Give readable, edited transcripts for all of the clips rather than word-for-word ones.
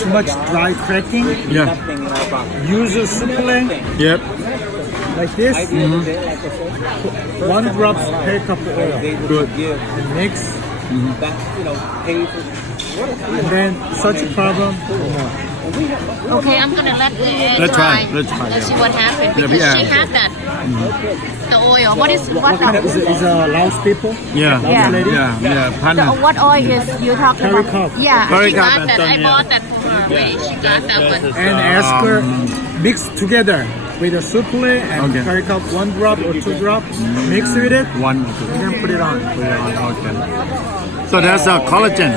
too much dry cracking. Yeah. Use a souffle Yep. like this. One drop per cup of oil. Good. And mix. And then such a problem. Okay, I'm gonna let the egg Let's try. dry. Let's try, Let's see yeah. what happens Yeah, because she yeah. has that. The oil. What What kind of is a Laos people? Yeah. Yeah. lady? Yeah. Pan. what oil is you talking Curry about? cup. Yeah, Curry she cup got and that. I some, yeah. bought that for her. Right? She got that one. And ask her mix together with a souffle and Okay. curry cup 1 drop or 2 drop. Mix with it. One. And then put it on. Okay. So that's collagen.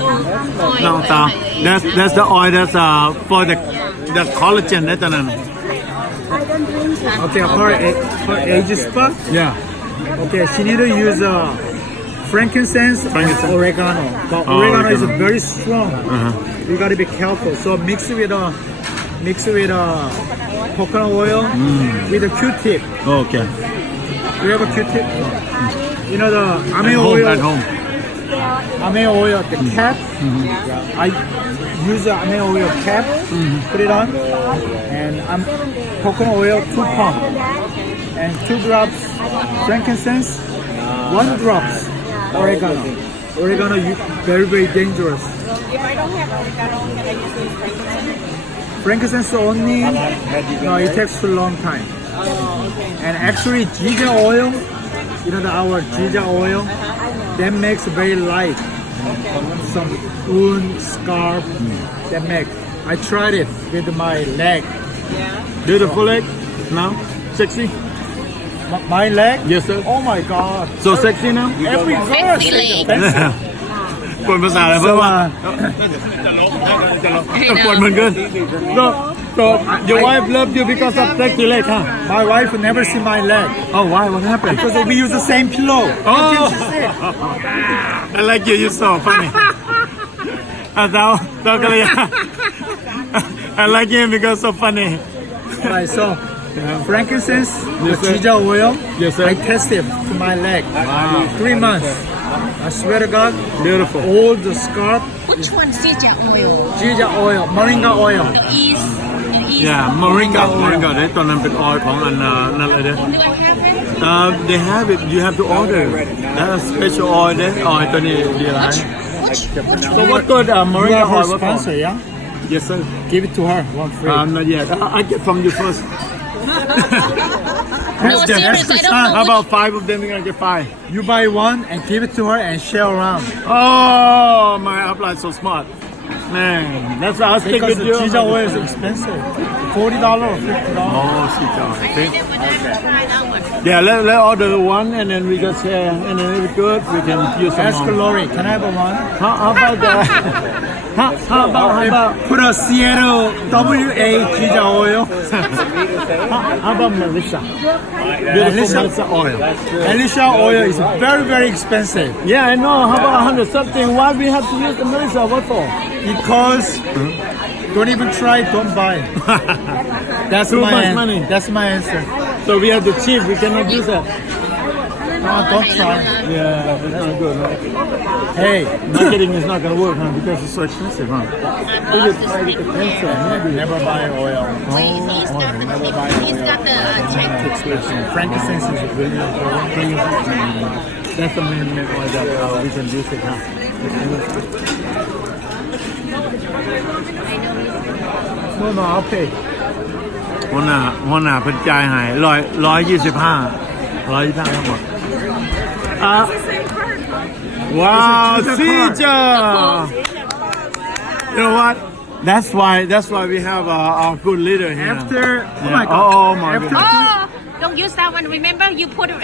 Oil. No, so that's the oil that's for the collagen. That's an. Okay, her age spot. Yeah. Okay, she need to use frankincense and oregano. But oregano is very strong. You gotta be careful. So mix with coconut oil with a Q-tip. Okay. You have a Q-tip? You know the ame oil. At home. Ame oil, the cap. I use the ame oil cap. Put it on, and coconut oil 2 pump, and 2 drops frankincense, 1 drops oregano. Oregano very dangerous. If I don't have oregano, can I just use frankincense? Frankincense only. No, it takes too long time. And actually, ginger oil, you know our ginger oil, that makes very light. Some wound, scarf, that make. I tried it with my leg. Beautiful leg. Now, sexy. My leg? Yes, sir. Oh my God. So sexy now. Every girl Sexy says leg. offensive. คนภาษาอะไรเพื่อนว่าตะโกนเหมือนกัน so your wife love you because of sexy leg huh? My wife never see my leg Oh why what happened because we use the same pillow. Oh I like you so funny เจ้าก็เลย I like him because so funny Right, so frankincense, the Yes, sir. ginger oil. Yes, sir. I tested to my leg. 3 months. I swear to God, beautiful all the scarf, Which one ginger oil? ginger oil, moringa oil. East. yeah moringa เนี่ยตอนนั้นเป็นออยล์ของอันนั่นเลยเนี่ย Do I have it? they have it you have to order that's special oil เนี่ยออยล์ตัวนี้ดีไร so what good You moringa are her oil what for sponsor, yeah? yes sir Give it to her, one free. Not yet. I get from you first. No, serious, I don't know. How about 5 of them? We're gonna get 5. You buy one and give it to her and share around. Oh, my upline so smart. Man, that's why I'll stick Because with the you. ginger oil is expensive. $40 or $50. Oh, sweet job. Okay. Never tried that one. Yeah, let order one and then we just share. And then if it's good, we can use some Ask more. Lori, can I have a one? How about that? how about Put a Seattle WA ginger oil. how about Melissa? Beautiful Melissa oil. Alicia oil is very expensive Yeah, I know. How about 100 something? Why we have to use the Melissa? What for? because don't even try, don't buy. That's Too my much money. That's my answer. So we have to cheap. We cannot use that. No, don't try. Yeah, that's not good. Huh? Hey, Marketing is not going to work, huh? Because it's so expensive, huh? If you try with the pencil, maybe. never buy oil. He's got the check. Frankincense is really important. That's the main oil that we can use it, huh? No, I'll pay. หัวหน้าเพิ่นจ่ายให้125ทั้งหมดว้าว teacher you know what that's why we have our good leader here After, oh Yeah. my God. Oh my After goodness. Oh, don't use that one. Remember, you put it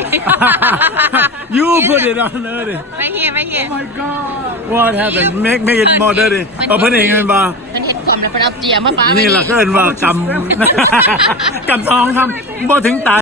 you put it on dirty right here. Oh my God. what happened make it more dirty เพิ่นเองเป็นบ่ มันเห็นความแล้วเพิ่นเอาเจียมาปา นี่ล่ะเอิ้นว่ากำทองคำบ่ถึงตา